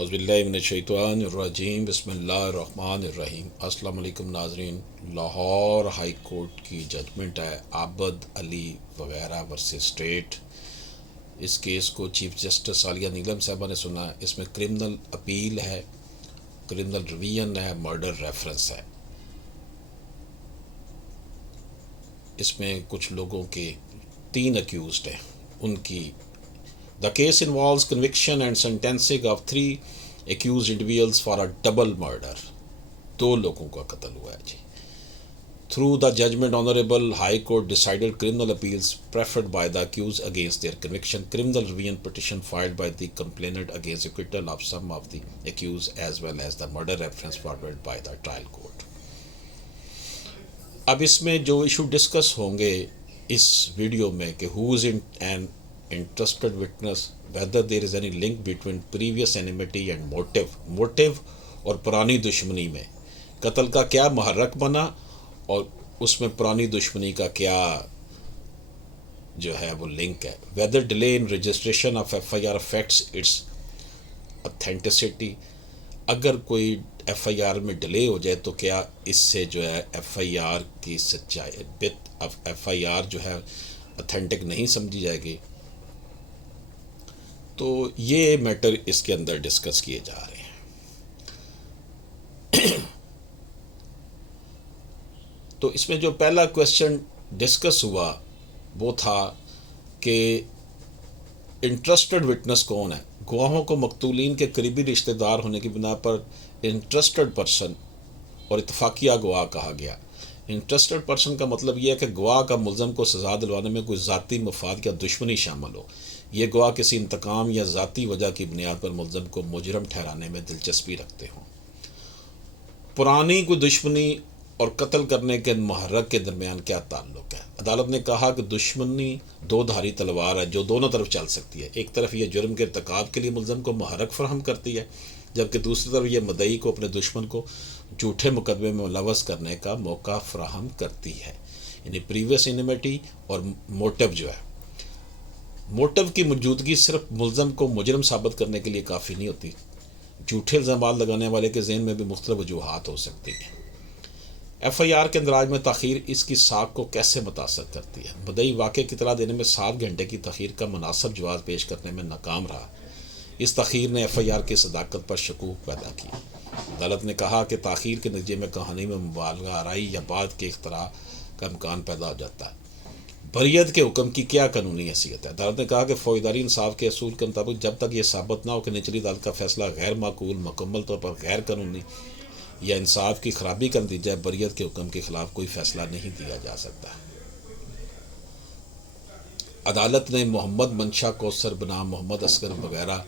اعوذ باللہ من الشیطان الرجیم بسم اللہ الرحمن الرحیم۔ السلام علیکم ناظرین، لاہور ہائی کورٹ کی ججمنٹ ہے عابد علی وغیرہ ورسز اسٹیٹ۔ اس کیس کو چیف جسٹس عالیہ نیلم صاحبہ نے سنا ہے۔ اس میں کرمنل اپیل ہے، کرمنل ریویژن ہے، مرڈر ریفرنس ہے۔ اس میں کچھ لوگوں کے 3 اکیوزڈ ہیں، ان کی The case involves conviction and sentencing of 3 accused individuals for a double murder. 2 لوگوں کا قتل ہوا ہے جی۔ Through the judgment, Honorable High Court decided criminal appeals preferred by the accused against their conviction. Criminal revision petition filed by the complainant against acquittal of some of the accused as well as the murder reference forwarded by the trial court. اب اس میں جو issue discuss ہوں گے اس video میں کہ who is in an interested witness, whether there is any link between previous enmity and motive اور پرانی دشمنی میں قتل کا کیا محرک بنا اور اس میں پرانی دشمنی کا کیا جو ہے وہ لنک ہے۔ whether delay in registration of FIR affects its authenticity، اگر کوئی FIR میں ڈیلے ہو جائے تو کیا اس سے جو ہے FIR کی سچائی FIR جو ہے اتھینٹک نہیں سمجھی جائے گی۔ تو یہ میٹر اس کے اندر ڈسکس کیے جا رہے ہیں۔ تو اس میں جو پہلا کویسچن ڈسکس ہوا وہ تھا کہ انٹرسٹڈ وٹنس کون ہے۔ گواہوں کو مقتولین کے قریبی رشتہ دار ہونے کی بنا پر انٹرسٹڈ پرسن اور اتفاقیہ گواہ کہا گیا۔ انٹرسٹڈ پرسن کا مطلب یہ ہے کہ گواہ کا ملزم کو سزا دلوانے میں کوئی ذاتی مفاد یا دشمنی شامل ہو۔ یہ گواہ کسی انتقام یا ذاتی وجہ کی بنیاد پر ملزم کو مجرم ٹھہرانے میں دلچسپی رکھتے ہوں۔ پرانی کوئی دشمنی اور قتل کرنے کے محرک کے درمیان کیا تعلق ہے؟ عدالت نے کہا کہ دشمنی 2 دھاری تلوار ہے جو دونوں طرف چل سکتی ہے۔ ایک طرف یہ جرم کے ارتکاب کے لیے ملزم کو محرک فراہم کرتی ہے، جبکہ دوسری طرف یہ مدعی کو اپنے دشمن کو جھوٹے مقدمے میں ملوث کرنے کا موقع فراہم کرتی ہے۔ یعنی پریویس انیمیٹی اور موٹیو جو ہے، موٹیو کی موجودگی صرف ملزم کو مجرم ثابت کرنے کے لیے کافی نہیں ہوتی۔ جھوٹے الزامات لگانے والے کے ذہن میں بھی مختلف وجوہات ہو سکتی ہیں۔ FIR کے اندراج میں تاخیر اس کی ساکھ کو کیسے متاثر کرتی ہے؟ مدعی واقعے کی اطلاع دینے میں 7 گھنٹے کی تاخیر کا مناسب جواز پیش کرنے میں ناکام رہا۔ اس تاخیر نے FIR کی صداقت پر شکوک پیدا کی۔ عدالت نے کہا کہ تاخیر کے نتیجے میں کہانی میں مبالغہ آرائی یا بعد کے اختراع کا امکان پیدا ہو جاتا ہے۔ بریت کے حکم کی کیا قانونی حیثیت ہے؟ عدالت نے کہا کہ فوجداری انصاف کے اصول کے مطابق جب تک یہ ثابت نہ ہو کہ نچلی عدالت کا فیصلہ غیر معقول، مکمل طور پر غیر قانونی یا انصاف کی خرابی کا نتیجہ ہے، بریت کے حکم کے خلاف کوئی فیصلہ نہیں دیا جا سکتا۔ عدالت نے محمد منشا کوثر بنام محمد اصغر وغیرہ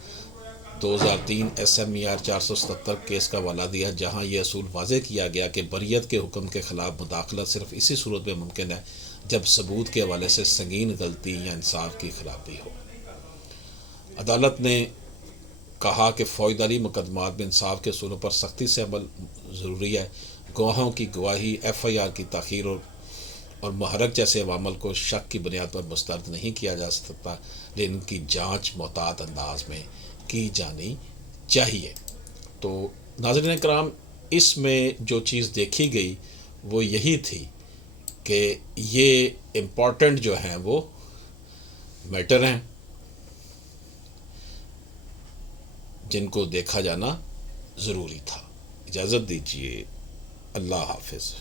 2003 SMER 477 کیس کا حوالہ دیا، جہاں یہ اصول واضح کیا گیا کہ بریت کے حکم کے خلاف مداخلت صرف اسی صورت میں ممکن ہے جب ثبوت کے حوالے سے سنگین غلطی یا انصاف کی خرابی ہو۔ عدالت نے کہا کہ فوجداری مقدمات میں انصاف کے اصولوں پر سختی سے عمل ضروری ہے۔ گواہوں کی گواہی، FIR کی تاخیر اور محرک جیسے عوامل کو شک کی بنیاد پر مسترد نہیں کیا جا سکتا، لیکن ان کی جانچ محتاط انداز میں کی جانی چاہیے۔ تو ناظرین کرام، اس میں جو چیز دیکھی گئی وہ یہی تھی کہ یہ امپورٹنٹ جو ہیں وہ میٹر ہیں جن کو دیکھا جانا ضروری تھا۔ اجازت دیجیے، اللہ حافظ۔